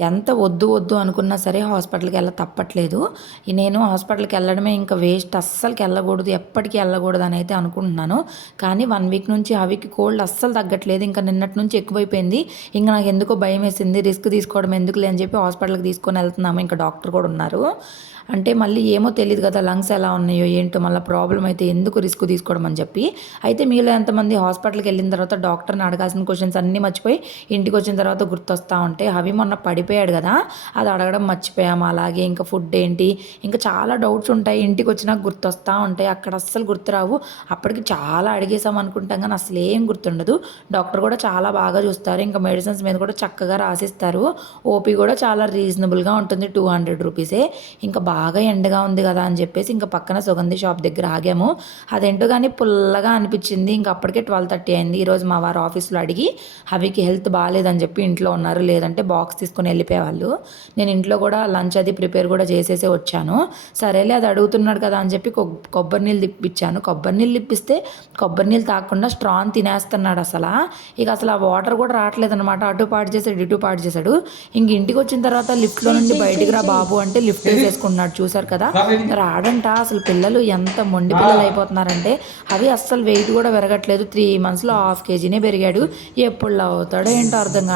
ఎంత వద్దు వద్దు అనుకున్నా సరే హాస్పిటల్కి వెళ్ళ తప్పట్లేదు. నేను హాస్పిటల్కి వెళ్ళడమే ఇంకా వేస్ట్. అస్సలకి వెళ్ళకూడదు. ఎప్పటికీ వెళ్ళకూడదు అని అయితే అనుకుంటున్నాను. కానీ వన్ వీక్ నుంచి అవికి కోల్డ్ అస్సలు తగ్గట్లేదు. ఇంకా నిన్నటి నుంచి ఎక్కువైపోయింది. ఇంకా నాకు ఎందుకో భయం వేసింది. రిస్క్ తీసుకోవడం ఎందుకులే అని చెప్పి హాస్పిటల్కి తీసుకొని వెళ్తున్నాము. ఇంకా డాక్టర్ కూడా ఉన్నారు. అంటే మళ్ళీ ఏమో తెలియదు కదా లంగ్స్ ఎలా ఉన్నాయో ఏంటో మళ్ళీ ప్రాబ్లం అయితే ఎందుకు రిస్క్ తీసుకోవడం అని చెప్పి. అయితే మీలో ఎంతమంది హాస్పిటల్కి వెళ్ళిన తర్వాత డాక్టర్ని అడగాల్సిన క్వశ్చన్స్ అన్నీ మర్చిపోయి ఇంటికి వచ్చిన తర్వాత గుర్తొస్తూ ఉంటాయి అవి మొన్న పడిపోయాడు కదా అది అడగడం మర్చిపోయాము. అలాగే ఇంకా ఫుడ్ ఏంటి? ఇంకా చాలా డౌట్స్ ఉంటాయి. ఇంటికి వచ్చినాక గుర్తొస్తూ ఉంటాయి. అక్కడ అస్సలు గుర్తురావు అప్పటికి చాలా అడిగేసాం అనుకుంటాం కానీ అసలు ఏం గుర్తుండదు. డాక్టర్ కూడా చాలా బాగా చూస్తారు. ఇంకా మెడిసిన్స్ మీద కూడా చక్కగా రాసిస్తారు. ఓపీ కూడా చాలా రీజనబుల్గా ఉంటుంది. టూ హండ్రెడ్ రూపీసే. ఇంకా బాగా ఎండగా ఉంది కదా అని చెప్పేసి ఇంకా పక్కన సుగంధి షాప్ దగ్గర ఆగాము. అదేంటో కానీ పుల్లగా అనిపించింది. ఇంకా అప్పటికే ట్వెల్వ్ థర్టీ అయింది. ఈరోజు మా వారు ఆఫీస్లో అడిగి హవికి హెల్త్ బాగాలేదని చెప్పి ఇంట్లో ఉన్నారు. లేదంటే బాక్స్ తీసుకొని వెళ్ళిపోయేవాళ్ళు. నేను ఇంట్లో కూడా లంచ్ అది ప్రిపేర్ కూడా చేసేసే వచ్చాను. సరేలే అది అడుగుతున్నాడు కదా అని చెప్పి కొబ్- కొబ్బరి నీళ్ళు తిప్పించాను కొబ్బరి నీళ్ళు తిప్పిస్తే కొబ్బరి నీళ్ళు తాగకుండా స్ట్రాంగ్ తినేస్తున్నాడు అసలు. ఇక అసలు ఆ వాటర్ కూడా రావట్లేదు అనమాట అటు పాటు చేసాడు ఇటు పాటు చేశాడు. ఇంక ఇంటికి వచ్చిన తర్వాత లిఫ్ట్లో నుండి బయటికి రా బాబు అంటే లిఫ్ట్ వేసేసుకున్నాడు చూసారు కదా? రాడంట అసలు పిల్లలు ఎంత మొండి పిల్లలు అయిపోతున్నారంటే అవి అస్సలు వెయిట్ కూడా పెరగట్లేదు. త్రీ మంత్స్లో హాఫ్ కేజీనే పెరిగాడు. ఎప్పుడు అవుతాడో ఏంటో అర్థం కావట్లేదు.